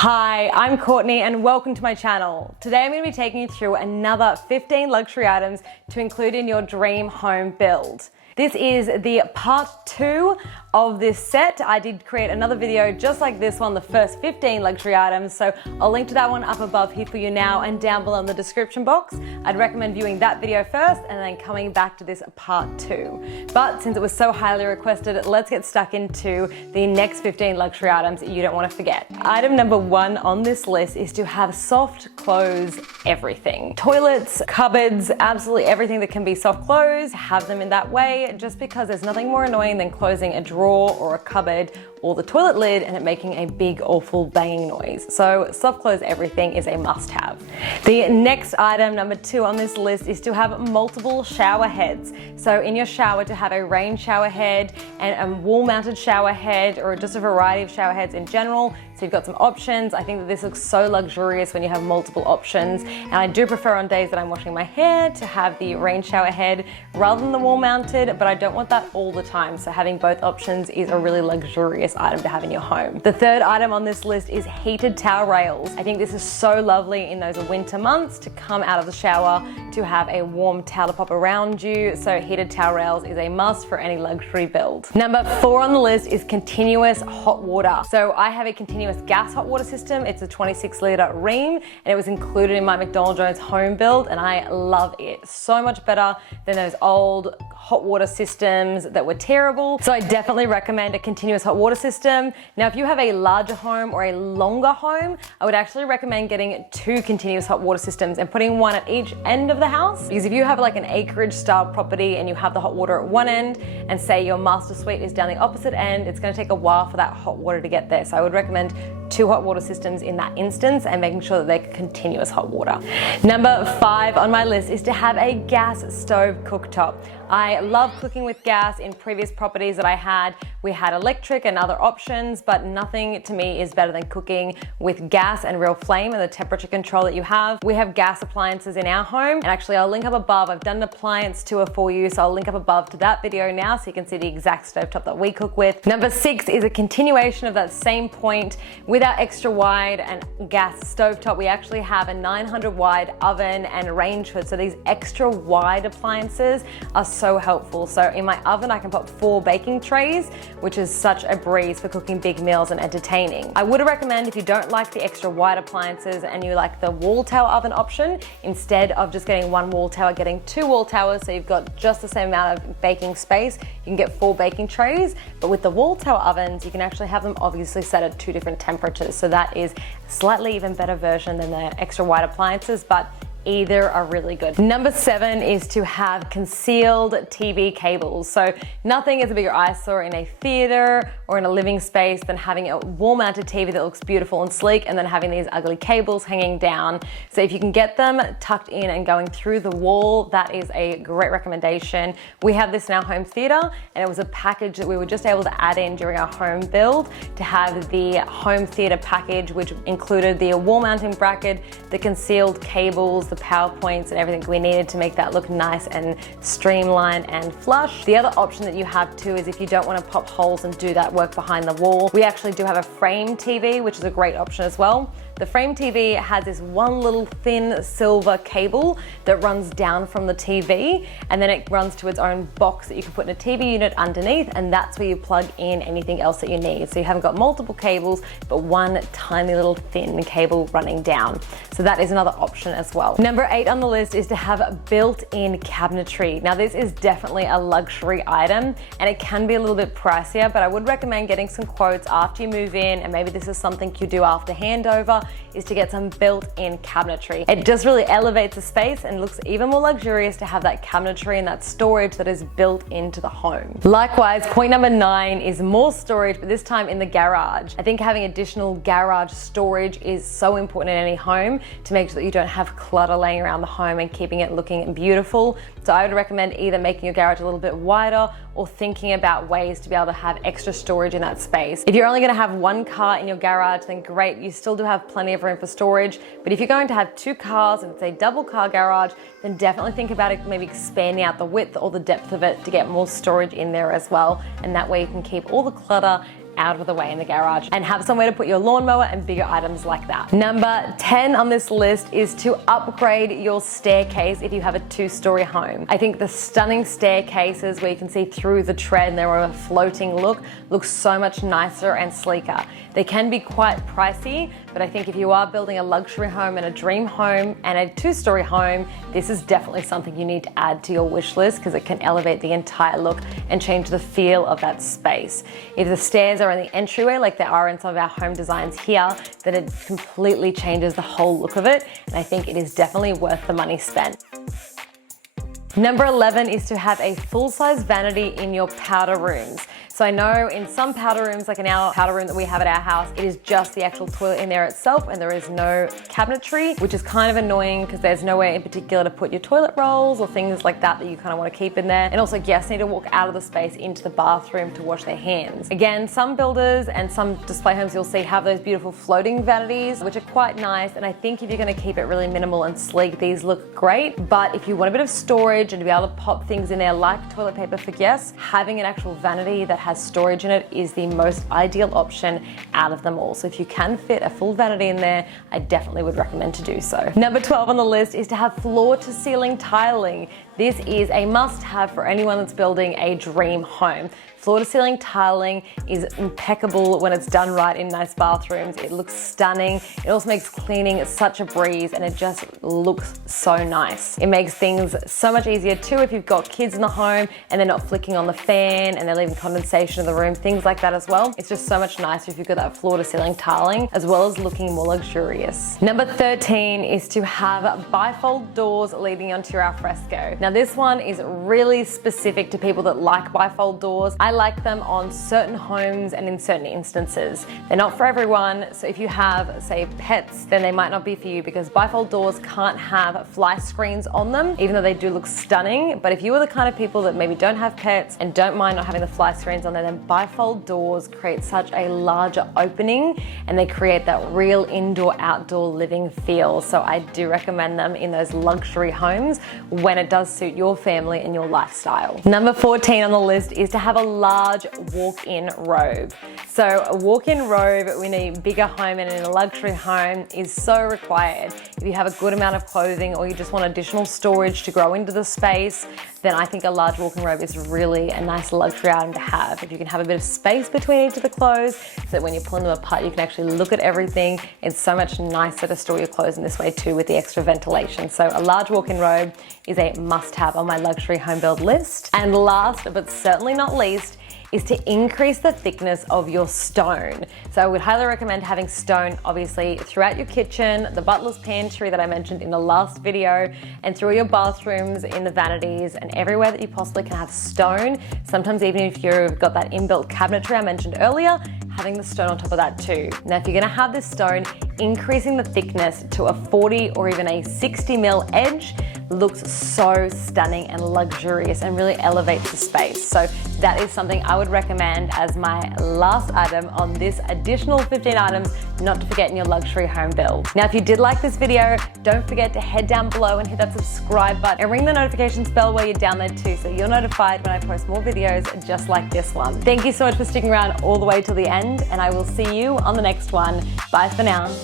Hi, I'm Courtney and welcome to my channel. Today I'm going to be taking you through another 15 luxury items to include in your dream home build. This is the part 2 of this set. I did create another video just like this one, the first 15 luxury items, so I'll link to that one up above here for you now and down below in the description box. I'd recommend viewing that video first and then coming back to this part 2. But since it was so highly requested, let's get stuck into the next 15 luxury items that you don't want to forget. Item number 1 on this list is to have soft close everything. Toilets, cupboards, absolutely everything that can be soft close, have them in that way, just because there's nothing more annoying than closing a drawer or a cupboard or the toilet lid and it making a big awful banging noise. So soft close everything is a must have. The next item, number 2 on this list, is to have multiple shower heads. So in your shower, to have a rain shower head and a wall mounted shower head, or just a variety of shower heads in general. So you've got some options. I think that this looks so luxurious when you have multiple options. And I do prefer on days that I'm washing my hair to have the rain shower head rather than the wall mounted, but I don't want that all the time. So having both options is a really luxurious item to have in your home. The third item on this list is heated towel rails. I think this is so lovely in those winter months to come out of the shower to have a warm towel to pop around you. So heated towel rails is a must for any luxury build. Number 4 on the list is continuous hot water. So I have a continuous gas hot water system. It's a 26-litre Ream and it was included in my McDonald Jones home build and I love it. So much better than those old hot water systems that were terrible. So I definitely recommend a continuous hot water system. Now, if you have a larger home or a longer home, I would actually recommend getting 2 continuous hot water systems and putting one at each end of the house. Because if you have like an acreage style property and you have the hot water at one end and say your master suite is down the opposite end, it's going to take a while for that hot water to get there. So I would recommend 2 hot water systems in that instance and making sure that they're continuous hot water. Number 5 on my list is to have a gas stove cooktop. I love cooking with gas. In previous properties that I had, we had electric and other options, but nothing to me is better than cooking with gas and real flame and the temperature control that you have. We have gas appliances in our home, and actually I'll link up above. I've done an appliance tour for you, so I'll link up above to that video now so you can see the exact stovetop that we cook with. Number 6 is a continuation of that same point. With our extra wide and gas stovetop, we actually have a 900 wide oven and range hood. So these extra wide appliances are so helpful. So in my oven, I can put 4 baking trays, which is such a breeze for cooking big meals and entertaining. I would recommend, if you don't like the extra wide appliances and you like the wall tower oven option, instead of just getting 1 wall tower, getting 2 wall towers, so you've got just the same amount of baking space. You can get 4 baking trays, but with the wall tower ovens, you can actually have them obviously set at 2 different temperatures. So that is a slightly even better version than the extra wide appliances, but either are really good. Number 7 is to have concealed TV cables. So nothing is a bigger eyesore in a theater or in a living space than having a wall-mounted TV that looks beautiful and sleek and then having these ugly cables hanging down. So if you can get them tucked in and going through the wall, that is a great recommendation. We have this in our home theater and it was a package that we were just able to add in during our home build to have the home theater package, which included the wall mounting bracket, the concealed cables, the PowerPoints and everything we needed to make that look nice and streamlined and flush. The other option that you have too is if you don't want to pop holes and do that work behind the wall, we actually do have a frame TV, which is a great option as well. The frame TV has this one little thin silver cable that runs down from the TV and then it runs to its own box that you can put in a TV unit underneath, and that's where you plug in anything else that you need. So you haven't got multiple cables, but one tiny little thin cable running down. So that is another option as well. Number 8 on the list is to have built-in cabinetry. Now this is definitely a luxury item and it can be a little bit pricier, but I would recommend getting some quotes after you move in, and maybe this is something you do after handover, is to get some built-in cabinetry. It just really elevates the space and looks even more luxurious to have that cabinetry and that storage that is built into the home. Likewise, point number 9 is more storage, but this time in the garage. I think having additional garage storage is so important in any home to make sure that you don't have clutter laying around the home and keeping it looking beautiful. So I would recommend either making your garage a little bit wider or thinking about ways to be able to have extra storage in that space. If you're only going to have 1 car in your garage, then great, you still do have plenty of room for storage. But if you're going to have 2 cars and it's a double car garage, then definitely think about it, maybe expanding out the width or the depth of it to get more storage in there as well. And that way you can keep all the clutter out of the way in the garage and have somewhere to put your lawnmower and bigger items like that. Number 10 on this list is to upgrade your staircase if you have a 2-story home. I think the stunning staircases where you can see through the tread and they're a floating look so much nicer and sleeker. They can be quite pricey, but I think if you are building a luxury home and a dream home and a 2-story home, this is definitely something you need to add to your wish list because it can elevate the entire look and change the feel of that space. If the stairs are in the entryway like they are in some of our home designs here, then it completely changes the whole look of it, and I think it is definitely worth the money spent. Number 11 is to have a full-size vanity in your powder rooms. So I know in some powder rooms, like in our powder room that we have at our house, it is just the actual toilet in there itself and there is no cabinetry, which is kind of annoying because there's nowhere in particular to put your toilet rolls or things like that that you kind of want to keep in there. And also guests need to walk out of the space into the bathroom to wash their hands. Again, some builders and some display homes you'll see have those beautiful floating vanities, which are quite nice. And I think if you're going to keep it really minimal and sleek, these look great. But if you want a bit of storage and to be able to pop things in there like toilet paper for guests, having an actual vanity that has storage in it is the most ideal option out of them all. So if you can fit a full vanity in there, I definitely would recommend to do so. Number 12 on the list is to have floor to ceiling tiling. This is a must-have for anyone that's building a dream home. Floor to ceiling tiling is impeccable when it's done right in nice bathrooms. It looks stunning. It also makes cleaning such a breeze and it just looks so nice. It makes things so much easier too if you've got kids in the home and they're not flicking on the fan and they're leaving condensation in the room, things like that as well. It's just so much nicer if you've got that floor to ceiling tiling as well as looking more luxurious. Number 13 is to have bifold doors leading onto your alfresco. Now this one is really specific to people that like bifold doors. I like them on certain homes and in certain instances. They're not for everyone, so if you have, say, pets, then they might not be for you because bifold doors can't have fly screens on them, even though they do look stunning. But if you are the kind of people that maybe don't have pets and don't mind not having the fly screens on there, then bifold doors create such a larger opening and they create that real indoor-outdoor living feel. So I do recommend them in those luxury homes when it does suit your family and your lifestyle. Number 14 on the list is to have a large walk-in robe. So a walk-in robe in a bigger home and in a luxury home is so required. If you have a good amount of clothing or you just want additional storage to grow into the space, then I think a large walk-in robe is really a nice luxury item to have. If you can have a bit of space between each of the clothes so that when you're pulling them apart you can actually look at everything. It's so much nicer to store your clothes in this way too with the extra ventilation. So a large walk-in robe is a must-have on my luxury home build list. And last but certainly not least is to increase the thickness of your stone. So I would highly recommend having stone obviously throughout your kitchen, the butler's pantry that I mentioned in the last video, and through your bathrooms, in the vanities, and everywhere that you possibly can have stone. Sometimes even if you've got that inbuilt cabinetry I mentioned earlier, having the stone on top of that too. Now if you're gonna have this stone, increasing the thickness to a 40 or even a 60 mil edge looks so stunning and luxurious and really elevates the space. So that is something I would recommend as my last item on this additional 15 items not to forget in your luxury home build. Now if you did like this video, don't forget to head down below and hit that subscribe button and ring the notifications bell while you're down there too so you're notified when I post more videos just like this one. Thank you so much for sticking around all the way till the end and I will see you on the next one. Bye for now.